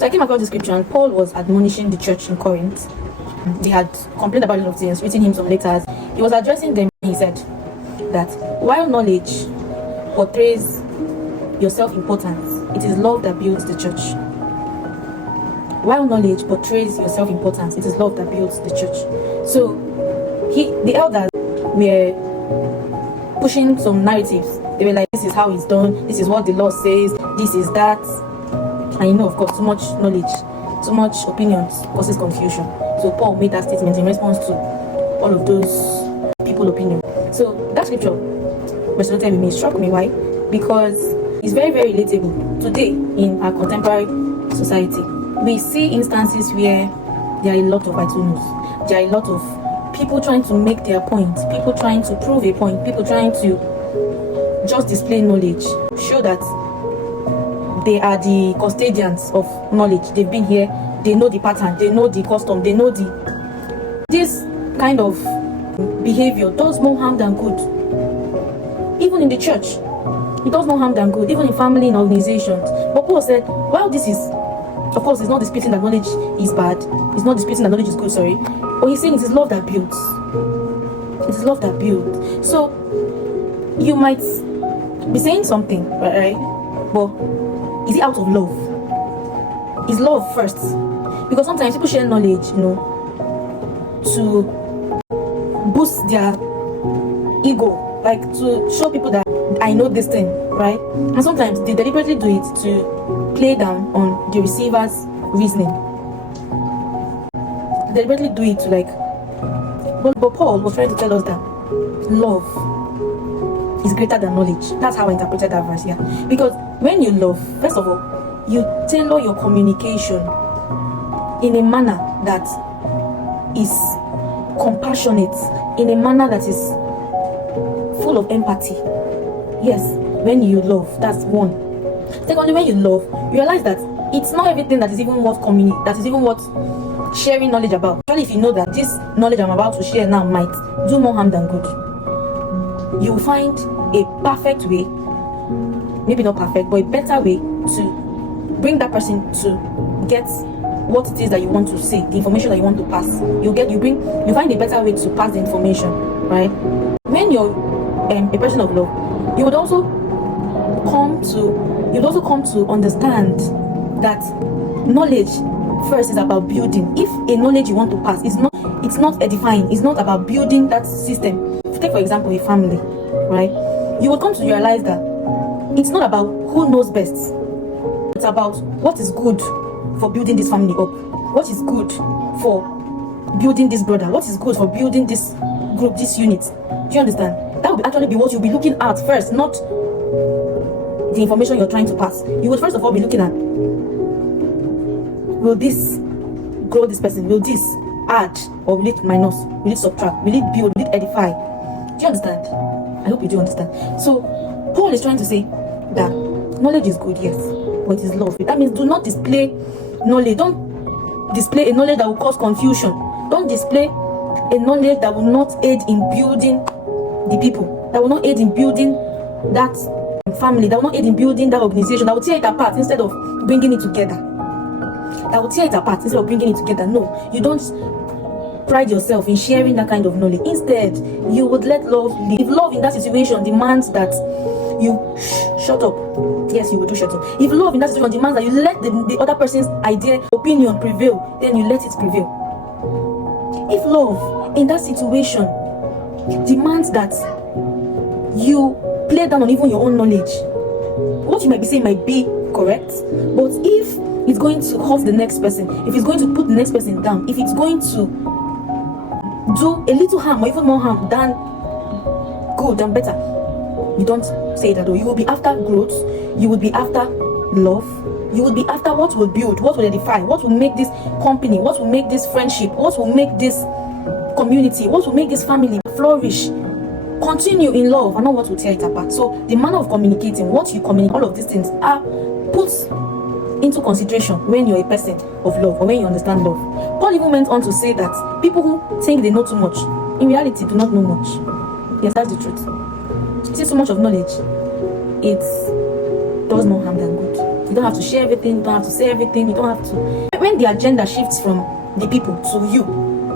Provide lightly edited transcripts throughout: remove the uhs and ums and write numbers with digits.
So I came across the scripture, and Paul was admonishing the church in Corinth. They had complained about a lot of things, written him some letters. He was addressing them. He said that while knowledge portrays your self-importance, it is love that builds the church. While knowledge portrays your self-importance, it is love that builds the church. So the elders were pushing some narratives. They were like, this is how it's done, this is what the law says, this is that. And of course, too much knowledge, too much opinions causes confusion. So Paul made that statement in response to all of those people's opinion. So that scripture resonated with me, struck me. Why? Because it's very, very relatable today in our contemporary society. We see instances where there are a lot of itunes, there are a lot of people trying to make their point, people trying to prove a point, people trying to just display knowledge, show that they are the custodians of knowledge. They've been here, they know the pattern, they know the custom, they know this kind of behavior does more harm than good. Even in the church, it does more harm than good, even in family and organizations. But Paul said, well, this is, of course, it's not disputing that knowledge is bad, it's not disputing that knowledge is good, sorry. But he's saying it is love that builds. It is love that builds. So you might be saying something, right? But is it out of love? Is love first? Because sometimes people share knowledge, to boost their ego, like to show people that I know this thing, right? And sometimes they deliberately do it to play down on the receiver's reasoning. They deliberately do it to but Paul was trying to tell us that love is greater than knowledge. That's how I interpreted that verse here. Because when you love, first of all, you tailor your communication in a manner that is compassionate, in a manner that is full of empathy. Yes, when you love, that's one. Secondly, when you love, you realize that it's not everything that is even worth sharing knowledge about. Especially if you know that this knowledge I'm about to share now might do more harm than good. You will find a perfect way, maybe not perfect, but a better way to bring that person to get what it is that you want to say, the information that you want to pass. You find a better way to pass the information, right? When you're a person of love, you would also come to understand that knowledge first is about building. If a knowledge you want to pass it's not edifying, it's not about building that system. Take for example a family, right? You will come to realize that it's not about who knows best. It's about what is good for building this family up, what is good for building this brother, what is good for building this group, this unit. Do you understand? That would actually be what you'll be looking at first, not the information you're trying to pass. You would first of all be looking at, will this grow this person? Will this add or will it minus? Will it subtract? Will it build? Will it edify? Do you understand? I hope you do understand. So Paul is trying to say that knowledge is good, yes, but it is love. That means do not display knowledge. Don't display a knowledge that will cause confusion. Don't display a knowledge that will not aid in building the people, that will not aid in building that family, that will not aid in building that organization, that will tear it apart instead of bringing it together. That will tear it apart instead of bringing it together. No, you don't pride yourself in sharing that kind of knowledge. Instead, you would let love live. If love in that situation demands that you shut up, yes, you will do shut up. If love in that situation demands that you let the other person's idea, opinion prevail, then you let it prevail. If love in that situation demands that you play down on even your own knowledge, what you might be saying might be correct, but if it's going to hurt the next person, if it's going to put the next person down, if it's going to do a little harm or even more harm than good, than better, you don't say that. You will be after growth, you will be after love, you will be after what will build, what will edify, what will make this company, what will make this friendship, what will make this community, what will make this family flourish, continue in love, and not what will tear it apart. So the manner of communicating, what you communicate, all of these things are put into consideration when you're a person of love or when you understand love. Paul even went on to say that people who think they know too much, in reality do not know much. Yes, that's the truth. You see, too much of knowledge, it does more harm than good. You don't have to share everything. You don't have to say everything. You don't have to. When the agenda shifts from the people to you,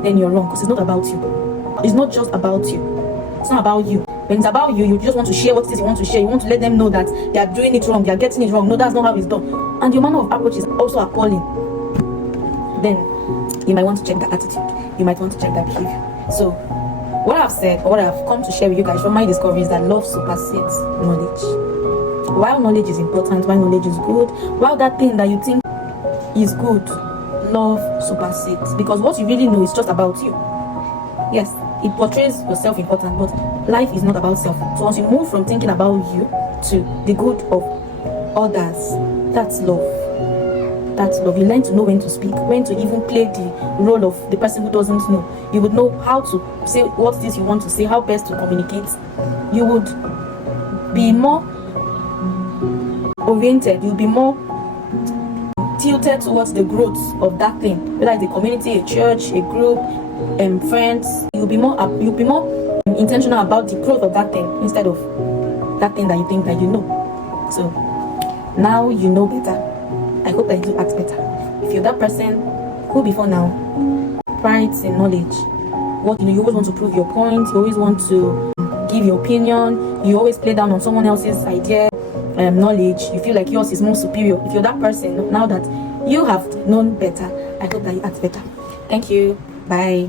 then you're wrong, because it's not about you. It's not just about you. It's not about you. When it's about you, you just want to share what it is you want to share. You want to let them know that they are doing it wrong, they are getting it wrong. No, that's not how it's done. And your manner of approach is also appalling. Then you might want to check that attitude. You might want to check that behavior. So what I've said, or what I've come to share with you guys from my discovery, is that love supersedes knowledge. While knowledge is important, while knowledge is good, while that thing that you think is good, love supersedes. Because what you really know is just about you. Yes, it portrays your self-importance, but life is not about self. So once you move from thinking about you to the good of others, that's love. That's love. You learn to know when to speak, when to even play the role of the person who doesn't know. You would know how to say what it is you want to say, how best to communicate. You would be more oriented. You'll be more tilted towards the growth of that thing, whether it's a community, a church, a group, friends. You'll be more intentional about the growth of that thing instead of that thing that you think that you know. So now you know better. I hope that you do act better. If you're that person who before now prides in knowledge, what you always want to prove your point, you always want to give your opinion, you always play down on someone else's idea, knowledge, you feel like yours is more superior. If you're that person, now that you have known better, I hope that you act better. Thank you. Bye.